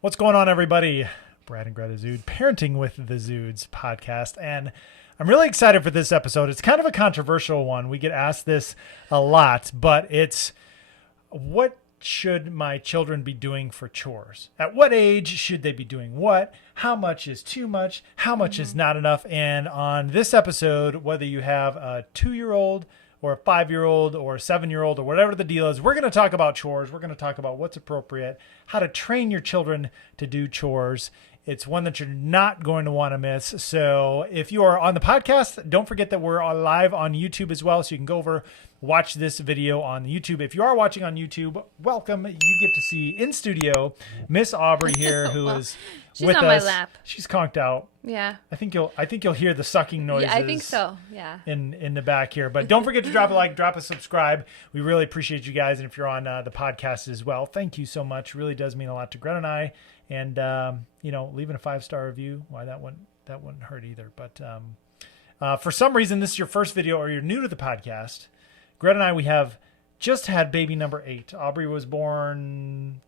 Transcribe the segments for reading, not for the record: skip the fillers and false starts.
What's going on, everybody? Brad and Greta Zude, Parenting with the Zudes podcast. And I'm really excited for this episode. It's kind of a controversial one. We get asked this a lot, but it's what should my children be doing for chores? At what age should they be doing what? How much is too much? How much is not enough? And on this episode, whether you have a 2-year-old or a 5-year-old or a 7-year-old or whatever the deal is, we're going to talk about chores. We're going to talk about what's appropriate, how to train your children to do chores. It's one that you're not going to want to miss. So if you are on the podcast, don't forget that we're live on YouTube as well. So you can go over, watch this video on YouTube. If you are watching on YouTube, welcome. You get to see in studio Miss Aubrey here, who is She's with on us. my lap. She's conked out. Yeah. I think you'll hear the sucking noises. Yeah, I think so. Yeah. In the back here. But don't forget to drop a like, drop a subscribe. We really appreciate you guys. And if you're on the podcast as well, thank you so much. Really does mean a lot to Greta and I. And leaving a 5-star review, why that wouldn't hurt either. But for some reason, this is your first video or you're new to the podcast, Greta and I, we have just had baby number 8. Aubrey was born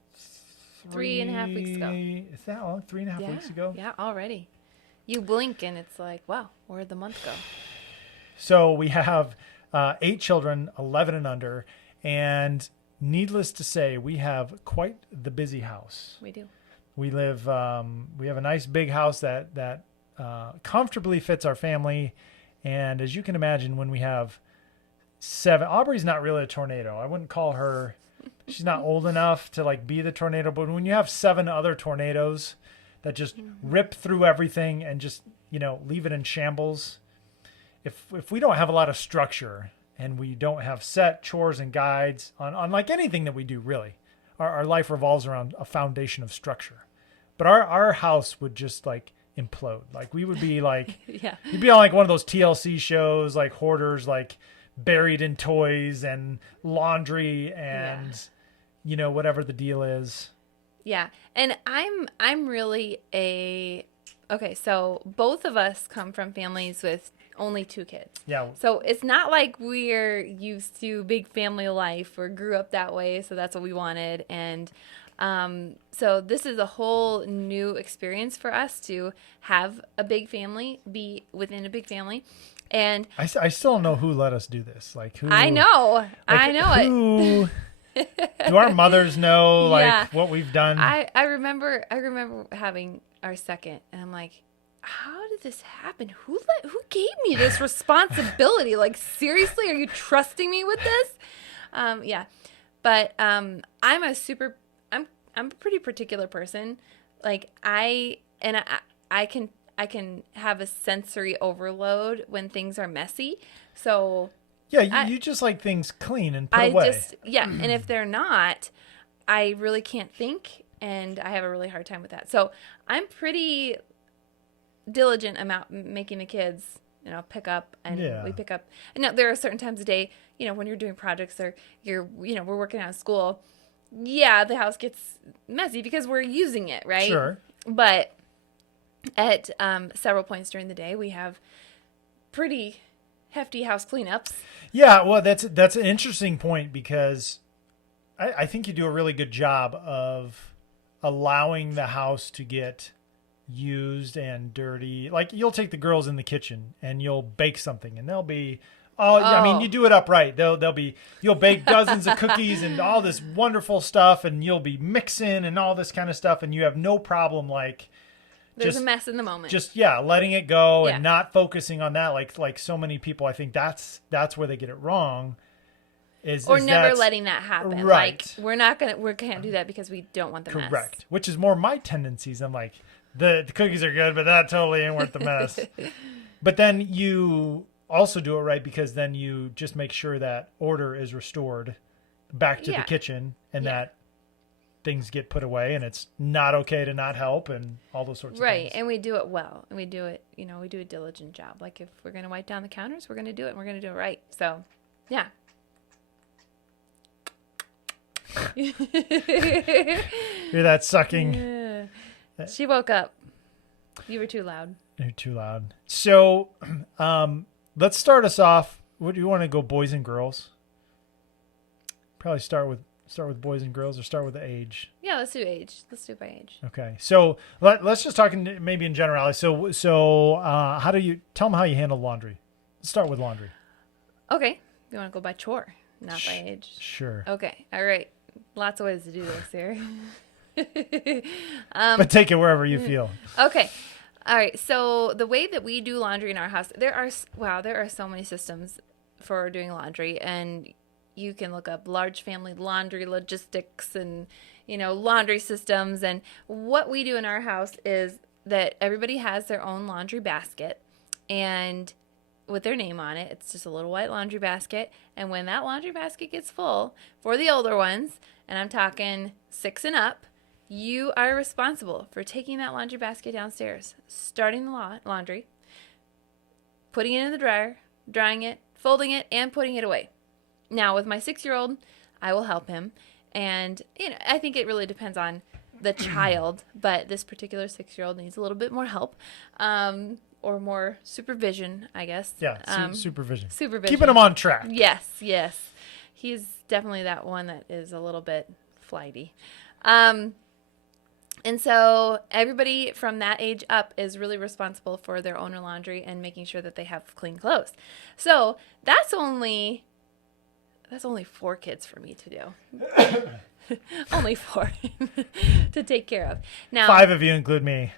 3.5 weeks ago. Is that long? 3.5 weeks ago? Yeah, already. You blink and it's like, wow, where'd the month go? So we have 8 children, 11 and under, and needless to say, we have quite the busy house. We do. We live, we have a nice big house that comfortably fits our family. And as you can imagine, when we have 7, Aubrey's not really a tornado. I wouldn't call her, she's not old enough to like be the tornado, but when you have 7 other tornadoes that just rip through everything and just, leave it in shambles. If we don't have a lot of structure and we don't have set chores and guides on like anything that we do, really, our life revolves around a foundation of structure. But our house would just like implode. Like we would be like, Yeah. you'd be on like one of those TLC shows, like hoarders, like buried in toys and laundry and, whatever the deal is. Yeah. And I'm really okay, so both of us come from families with only 2 kids. Yeah. So it's not like we're used to big family life or grew up that way, so that's what we wanted. And so this is a whole new experience for us to have a big family, be within a big family. And I still don't know who let us do this. Like who? I know it. Do our mothers know Yeah. what we've done? I remember having our second, and I'm like, how did this happen? Who gave me this responsibility? Like, seriously, are you trusting me with this? Yeah, but I'm a pretty particular person. Like I can have a sensory overload when things are messy. So yeah, you just like things clean and put away. And if they're not, I really can't think, and I have a really hard time with that. So I'm pretty diligent about making the kids, pick up, and we pick up. And now there are certain times of day, when you're doing projects or we're working out of school. Yeah, the house gets messy because we're using it, right? Sure. But at several points during the day, we have pretty hefty house cleanups. Yeah, well, that's an interesting point because I think you do a really good job of allowing the house to get used and dirty. Like you'll take the girls in the kitchen and you'll bake something and they'll be, I mean, you do it upright. You'll bake dozens of cookies and all this wonderful stuff, and you'll be mixing and all this kind of stuff, and you have no problem like there's a mess in the moment. Just letting it go and not focusing on that. Like so many people, I think that's where they get it wrong. Or never letting that happen. Right. Like we can't do that because we don't want the mess. Correct. Which is more my tendencies. I'm like, the cookies are good, but that totally ain't worth the mess. But then you also do it right because then you just make sure that order is restored back to the kitchen and that things get put away and it's not okay to not help and all those sorts of things. Right. And we do it well. And we do it, we do a diligent job. Like if we're going to wipe down the counters, we're going to do it and we're going to do it right. So, yeah. Hear that sucking? Yeah. She woke up. You were too loud. You're too loud. So, let's start us off. What do you want to go, boys and girls? Probably start with start with boys and girls, or start with the age? Yeah, let's do age. Let's do it by age. Okay, so let's just talk maybe in generality. So how do you tell them how you handle laundry? Let's start with laundry. Okay, you want to go by chore, not by age. Sure. Okay, all right. Lots of ways to do this here. But take it wherever you feel. Okay. All right. So the way that we do laundry in our house, there are so many systems for doing laundry, and you can look up large family laundry logistics and, laundry systems. And what we do in our house is that everybody has their own laundry basket, and with their name on it, it's just a little white laundry basket. And when that laundry basket gets full, for the older ones, and I'm talking 6 and up, you are responsible for taking that laundry basket downstairs, starting the laundry, putting it in the dryer, drying it, folding it, and putting it away. Now, with my 6-year-old, I will help him. And, I think it really depends on the child, but this particular 6-year-old needs a little bit more help, or more supervision, I guess. Yeah, supervision. Supervision. Keeping him on track. Yes. He's definitely that one that is a little bit flighty. And so everybody from that age up is really responsible for their own laundry and making sure that they have clean clothes. So that's only 4 kids for me to do. Only 4 to take care of. Now 5 of you include me.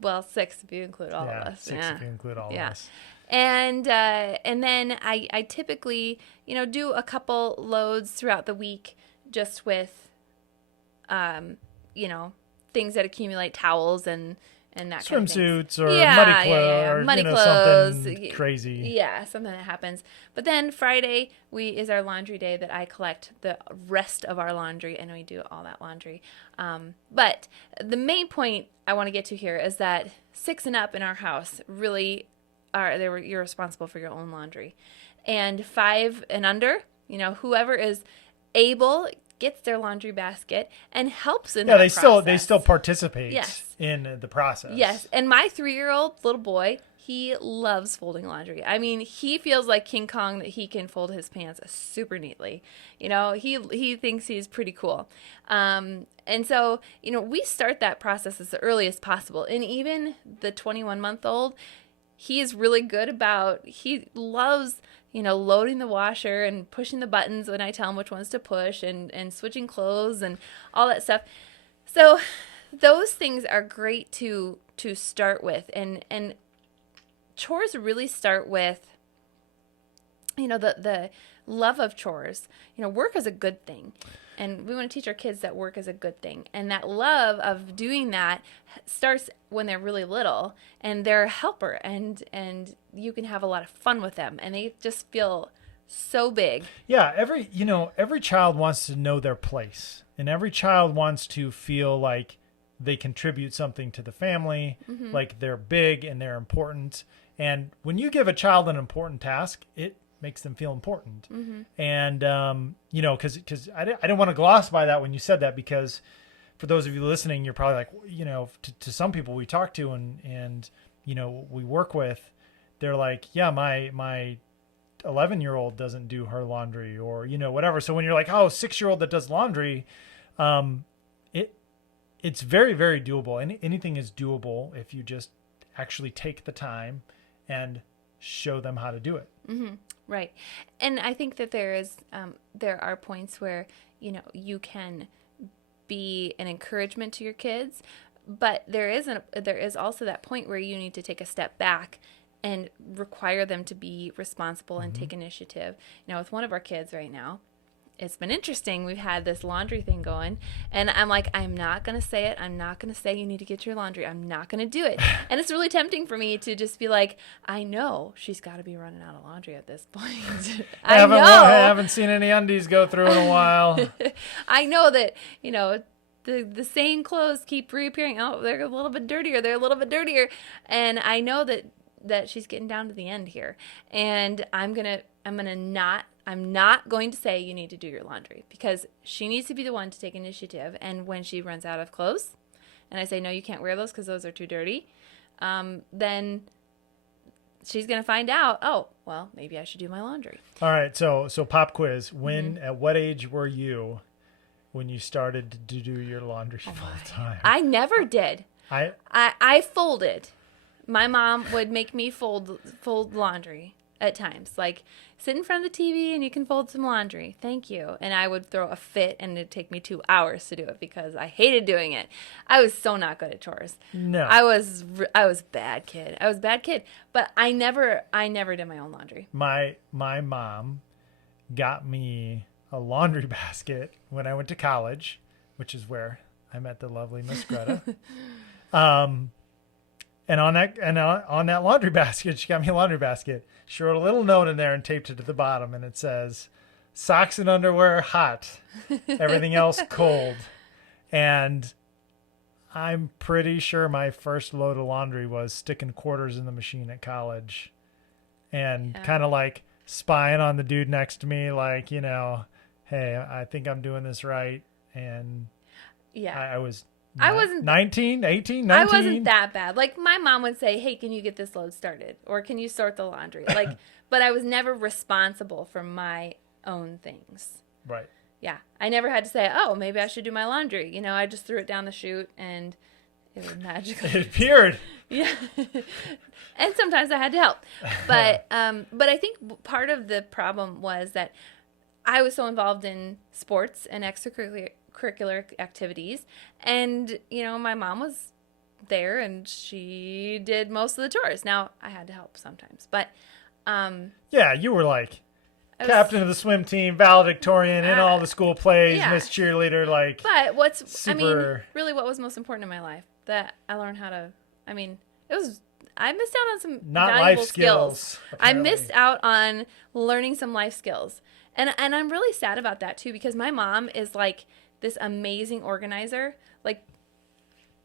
Well, 6 if you include all of us. 6 if you include all of us. And then I typically, do a couple loads throughout the week just with, things that accumulate, towels and that kind of thing. Swimsuits or muddy clothes or muddy clothes. Something crazy. Yeah, something that happens. But then Friday is our laundry day that I collect the rest of our laundry and we do all that laundry. But the main point I want to get to here is that 6 and up in our house really you're responsible for your own laundry. And 5 and under, whoever is able gets their laundry basket and helps in that process. They still participate Yes. in the process. Yes, and my 3-year-old little boy, he loves folding laundry. I mean, he feels like King Kong that he can fold his pants super neatly. He thinks he's pretty cool. And so, we start that process as early as possible. And even the 21-month-old, he is really good he loves loading the washer and pushing the buttons when I tell him which ones to push and switching clothes and all that stuff. So those things are great to start with. And chores really start with, the love of chores. Work is a good thing. And we want to teach our kids that work is a good thing. And that love of doing that starts when they're really little and they're a helper and you can have a lot of fun with them and they just feel so big. Yeah, every child wants to know their place and every child wants to feel like they contribute something to the family, like they're big and they're important. And when you give a child an important task, it makes them feel important. And, because I didn't want to gloss by that when you said that, because for those of you listening, you're probably like, to some people we talk to and we work with, they're like, yeah, my 11-year-old doesn't do her laundry or, whatever. So when you're like, 6-year-old that does laundry, it's very, very doable. Anything is doable if you just actually take the time and show them how to do it. Right. And I think that there are points where, you can be an encouragement to your kids, but there is also that point where you need to take a step back and require them to be responsible and take initiative. With one of our kids right now, it's been interesting. We've had this laundry thing going, and I'm like, I'm not going to say it. I'm not going to say you need to get your laundry. I'm not going to do it. And it's really tempting for me to just be like, I know she's got to be running out of laundry at this point. I haven't seen any undies go through in a while. I know that, the same clothes keep reappearing. Oh, they're a little bit dirtier. They're a little bit dirtier. And I know that she's getting down to the end here. And I'm not going to say you need to do your laundry because she needs to be the one to take initiative. And when she runs out of clothes and I say, no, you can't wear those because those are too dirty, then she's going to find out, oh, well, maybe I should do my laundry. All right. So pop quiz. At what age were you when you started to do your laundry full time? I never did. I folded. My mom would make me fold laundry at times. Like, sit in front of the TV and you can fold some laundry. Thank you. And I would throw a fit, and it'd take me 2 hours to do it because I hated doing it. I was so not good at chores. No. I was a bad kid. But I never did my own laundry. My mom got me a laundry basket when I went to college, which is where I met the lovely Miss Greta. And on that laundry basket, she got me a laundry basket. She wrote a little note in there and taped it to the bottom, and it says, "Socks and underwear hot, everything else cold." And I'm pretty sure my first load of laundry was sticking quarters in the machine at college, and kind of like spying on the dude next to me, like, hey, I think I'm doing this right. And yeah, I wasn't 18, 19. I wasn't that bad. Like, my mom would say, hey, can you get this load started? Or can you sort the laundry? Like, but I was never responsible for my own things. Right. Yeah. I never had to say, oh, maybe I should do my laundry. I just threw it down the chute and it would magically. It appeared. Yeah. And sometimes I had to help. But I think part of the problem was that I was so involved in sports and extracurricular activities, and my mom was there and she did most of the chores. Now I had to help sometimes, but yeah, you were like captain of the swim team, valedictorian in all the school plays, Miss Cheerleader, like. But super... really, what was most important in my life that I learned how to. I missed out on some not valuable life skills. I missed out on learning some life skills, and I'm really sad about that too, because my mom is like this amazing organizer. Like,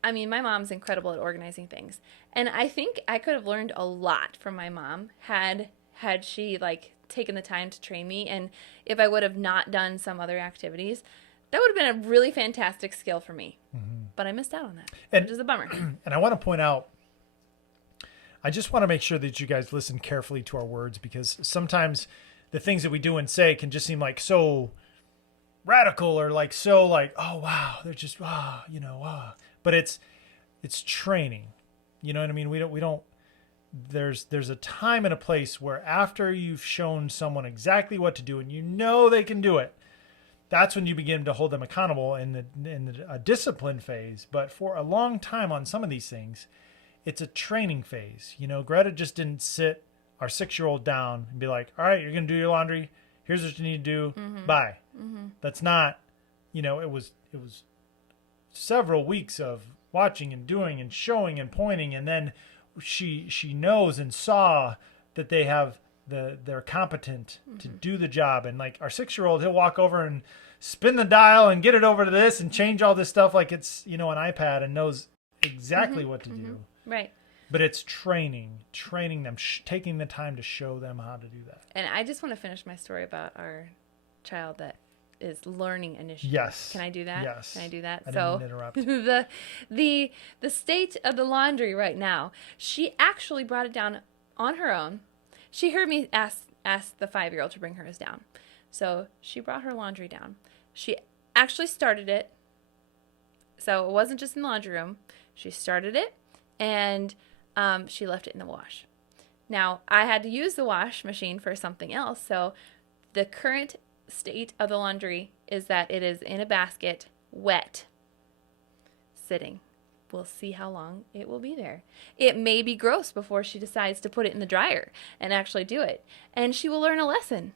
my mom's incredible at organizing things. And I think I could have learned a lot from my mom had she like taken the time to train me. And if I would have not done some other activities, that would have been a really fantastic skill for me. Mm-hmm. But I missed out on that, which is a bummer. And I want to point out, I just want to make sure that you guys listen carefully to our words, because sometimes the things that we do and say can just seem like so radical or like so like, oh wow, they're just but it's training. You know what I mean? We don't there's a time and a place where after you've shown someone exactly what to do and they can do it, that's when you begin to hold them accountable in a discipline phase. But for a long time on some of these things, it's a training phase. Greta just didn't sit our 6-year-old down and be like, all right, you're gonna do your laundry, here's what you need to do. Mm-hmm. Bye. Mm-hmm. That's not, it was several weeks of watching and doing and showing and pointing. And then she knows and saw that they're competent mm-hmm. to do the job. And like our 6-year-old, he'll walk over and spin the dial and get it over to this and change all this stuff like it's, an iPad, and knows exactly mm-hmm. what to mm-hmm. do. Right. But it's training them, taking the time to show them how to do that. And I just want to finish my story about our child that is learning initiative. Yes. Can I do that? Yes. Can I do that? I didn't interrupt. the state of the laundry right now, she actually brought it down on her own. She heard me ask the 5-year-old to bring hers down. So she brought her laundry down. She actually started it. So it wasn't just in the laundry room. She started it, and she left it in the wash. Now, I had to use the wash machine for something else, so the current state of the laundry is that it is in a basket, wet, sitting. We'll see how long it will be there. It may be gross before she decides to put it in the dryer and actually do it. And she will learn a lesson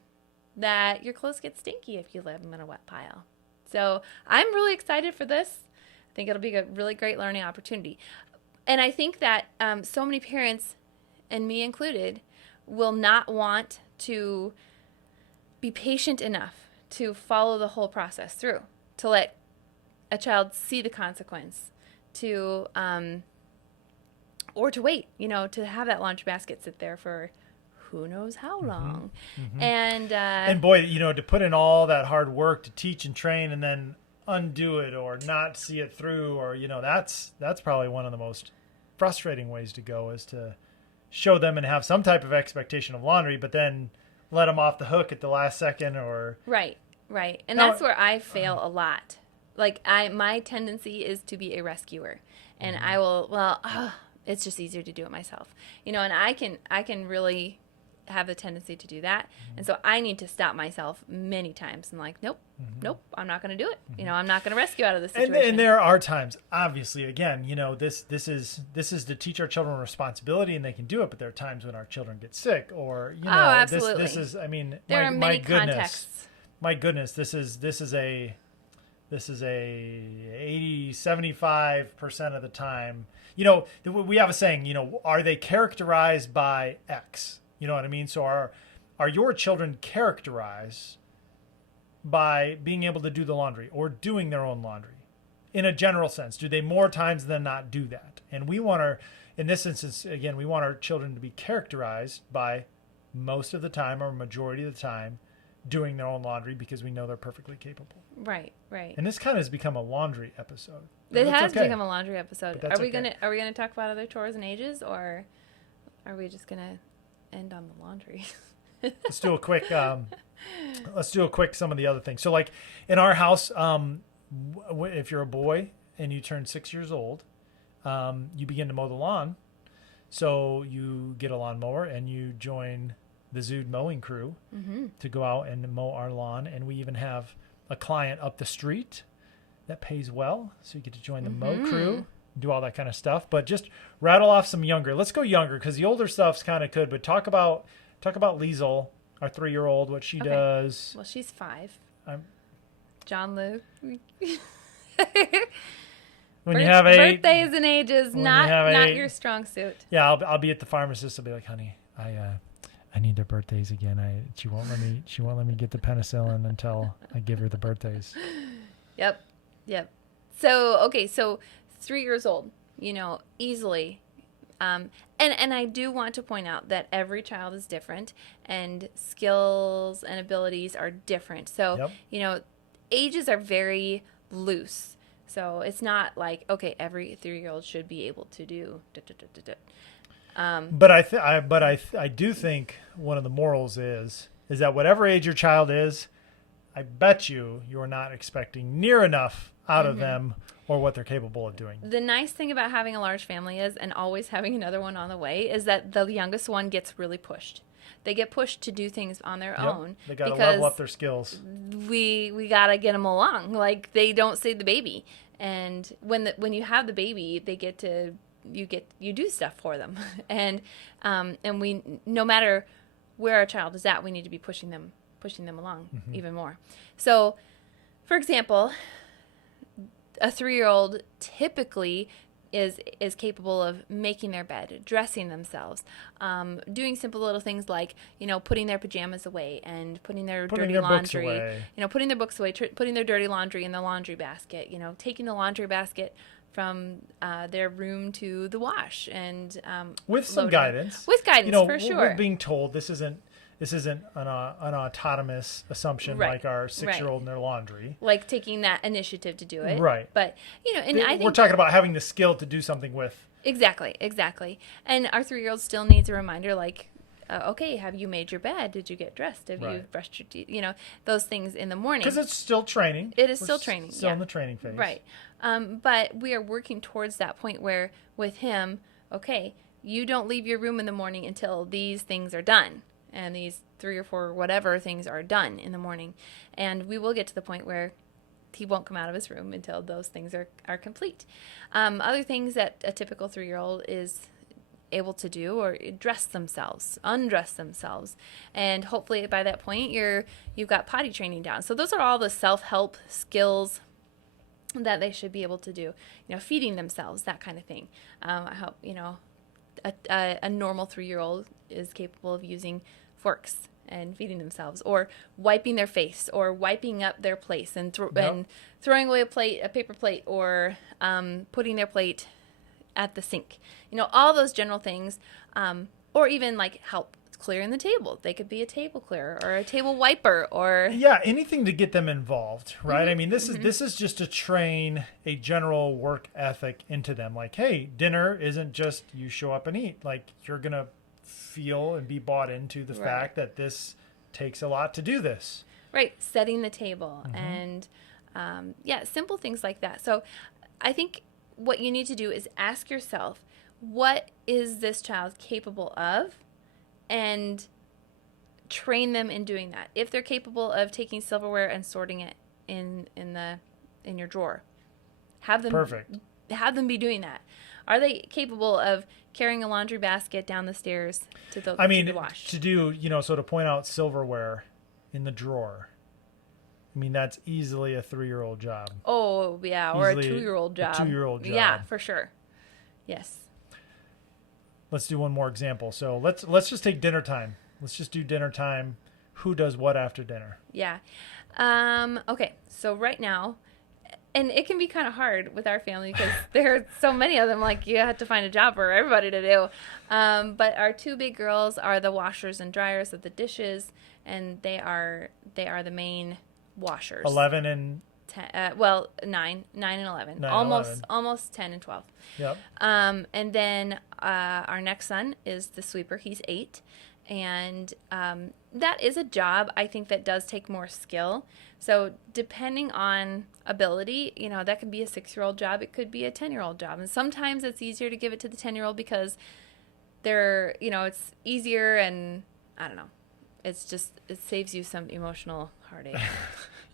that your clothes get stinky if you leave them in a wet pile. So I'm really excited for this. I think it'll be a really great learning opportunity. And I think that so many parents, and me included, will not want to be patient enough to follow the whole process through, to let a child see the consequence, to or to wait, to have that laundry basket sit there for who knows how long. Mm-hmm. And boy, to put in all that hard work to teach and train and then undo it or not see it through, or that's probably one of the most frustrating ways to go, is to show them and have some type of expectation of laundry, but then let them off the hook at the last second or. Right. And Now, that's where I fail a lot. Like my tendency is to be a rescuer, and I will, it's just easier to do it myself, and I can really have the tendency to do that. And so I need to stop myself many times and like, nope, I'm not going to do it. I'm not going to rescue out of this situation. And there are times, obviously, again, this is to teach our children responsibility, and they can do it. But there are times when our children get sick, or absolutely. this is. I mean, there are many contexts. My goodness, this is a 75% of the time. We have a saying. Are they characterized by X? You know what I mean? So are your children characterized by being able to do the laundry or doing their own laundry in a general sense? Do they more times than not do that? And we want in this instance, again, we want our children to be characterized by most of the time or majority of the time doing their own laundry because we know they're perfectly capable. Right. And this kind of has become a laundry episode. It has become a laundry episode. Are we okay. gonna talk about other chores and ages, or are we just gonna end on the laundry? Let's do a quick some of the other things. So like in our house, if you're a boy and you turn 6 years old, you begin to mow the lawn. So you get a lawnmower and you join the Zude mowing crew to go out and mow our lawn. And we even have a client up the street that pays well. So you get to join the mow crew, do all that kind of stuff. But just rattle off some younger. Let's go younger because the older stuff's kind of good. But talk about Liesel, our 3-year-old, what she does. Well, she's 5. John Luke. When you have birthdays and ages, not your strong suit. Yeah, I'll be at the pharmacist. I'll be like, honey, I need their birthdays again. She won't let me get the penicillin until I give her the birthdays. Yep. So 3 years old, easily. And I do want to point out that every child is different and skills and abilities are different. So, ages are very loose. So it's not like, okay, every 3-year-old should be able to do. But I do think one of the morals is that whatever age your child is, I bet you are not expecting near enough out of them or what they're capable of doing. The nice thing about having a large family and always having another one on the way is that the youngest one gets really pushed. They get pushed to do things on their own. They got to level up their skills. We got to get them along. Like they don't save the baby. And when you have the baby, they get to you do stuff for them. And we, no matter where our child is at, we need to be pushing them along even more. So, for example, a 3-year-old typically is capable of making their bed, dressing themselves, doing simple little things like, putting their pajamas away and putting their dirty laundry, putting their books away, putting their dirty laundry in the laundry basket, taking the laundry basket from their room to the wash and with some guidance. With guidance, for sure. We're being told this isn't an autonomous assumption like our 6-year-old in their laundry. Like taking that initiative to do it. Right. But, and I think we're talking about having the skill to do something with. Exactly. And our 3-year-old still needs a reminder like, okay, have you made your bed? Did you get dressed? Have you brushed your teeth? Those things in the morning. Because it's still training. It is still training. Still in the training phase. Right. But we are working towards that point where with him, okay, you don't leave your room in the morning until these things are done. And these 3 or 4 whatever things are done in the morning. And we will get to the point where he won't come out of his room until those things are complete. Other things that a typical 3-year-old is able to do or dress themselves, undress themselves. And hopefully by that point you've got potty training down. So those are all the self-help skills that they should be able to do. Feeding themselves, that kind of thing. I hope, a normal 3-year-old is capable of using forks and feeding themselves, or wiping their face, or wiping up their place and throwing away a paper plate, or putting their plate at the sink. All those general things, or even like help clearing the table. They could be a table clearer or a table wiper, or anything to get them involved, right? I mean, this is just to train a general work ethic into them. Like, hey, dinner isn't just you show up and eat. Like, you're gonna feel and be bought into the fact that this takes a lot to do this. Right. Setting the table and, simple things like that. So I think what you need to do is ask yourself, what is this child capable of? And train them in doing that. If they're capable of taking silverware and sorting it in your drawer, have them be doing that. Are they capable of carrying a laundry basket down the stairs to the wash? To do, so to point out silverware in the drawer. I mean, that's easily a 3-year-old job. Oh, yeah, or a 2-year-old job. A 2-year-old job. Yeah, for sure. Yes. Let's do one more example. So let's just take dinner time. Let's just do dinner time. Who does what after dinner? Yeah. Okay, so right now, and it can be kind of hard with our family because there are so many of them, like you have to find a job for everybody to do. But our 2 big girls are the washers and dryers of the dishes, and they are the main washers. 11 and 10, 9 and 11. Almost 10 and 12. Yep. And then our next son is the sweeper. He's 8. And that is a job, I think, that does take more skill. So depending on ability, that could be a 6-year-old job. It could be a 10-year-old job. And sometimes it's easier to give it to the 10-year-old because they're, it's easier and I don't know. It's just, it saves you some emotional heartache.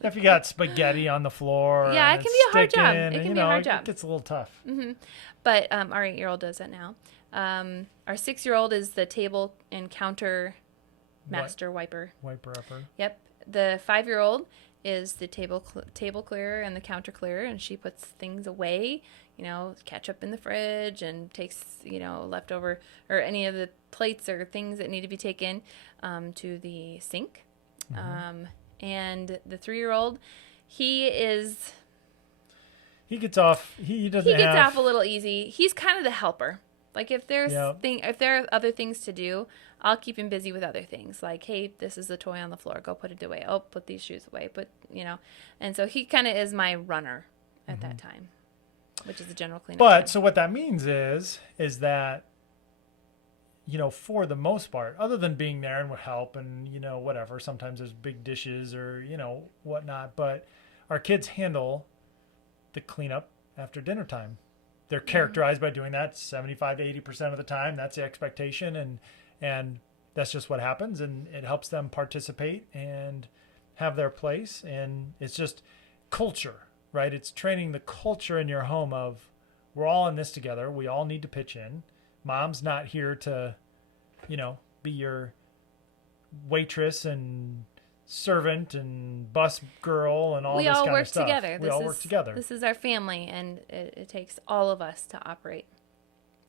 If you got spaghetti on the floor. Yeah, it can be a hard job. It can be a hard job. It gets a little tough. Mm-hmm. But our 8-year-old does that now. Our 6-year-old is the table and counter master wiper. Wiper upper. Yep. The 5-year-old is the table clearer and the counter clearer, and she puts things away, ketchup in the fridge and takes, leftover or any of the plates or things that need to be taken to the sink. Mm-hmm. And the 3-year-old, he gets off. He gets off a little easy. He's kind of the helper. Like if there are other things to do, I'll keep him busy with other things. Like, hey, this is the toy on the floor. Go put it away. Oh, put these shoes away. And so he kind of is my runner at that time, which is the general cleanup. But so what that means is that, for the most part, other than being there and would help and, whatever, sometimes there's big dishes or, whatnot, but our kids handle the cleanup after dinner time. They're characterized by doing that 75 to 80% of the time. That's the expectation. And that's just what happens. And it helps them participate and have their place. And it's just culture, right? It's training the culture in your home of we're all in this together. We all need to pitch in. Mom's not here to, be your waitress and servant and bus girl and all this kind of stuff. We all work together. This is our family, and it takes all of us to operate.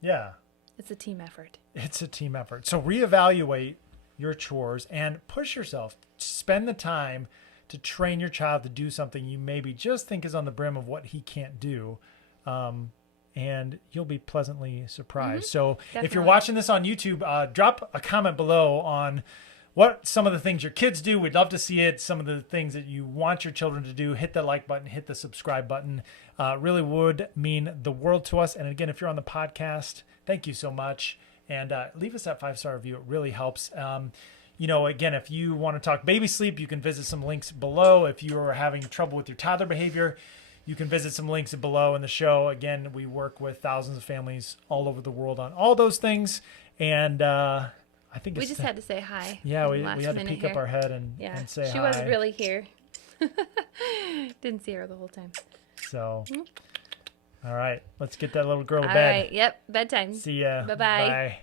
Yeah. It's a team effort. It's a team effort. So reevaluate your chores and push yourself. Spend the time to train your child to do something you maybe just think is on the brim of what he can't do. And you'll be pleasantly surprised. Mm-hmm. So Definitely. If you're watching this on YouTube, drop a comment below on what some of the things your kids do. We'd love to see it. Some of the things that you want your children to do. Hit the like button, hit the subscribe button. Really would mean the world to us. And again, if you're on the podcast, thank you so much. And leave us that 5-star review. It really helps. Again, if you want to talk baby sleep, you can visit some links below. If you are having trouble with your toddler behavior, you can visit some links below in the show. Again, we work with thousands of families all over the world on all those things. And I think we just had to say hi. Yeah, we had to peek up our head and say hi. She was really here. Didn't see her the whole time. So, all right, let's get that little girl to bed. All right, yep, bedtime. See ya. Bye-bye. Bye.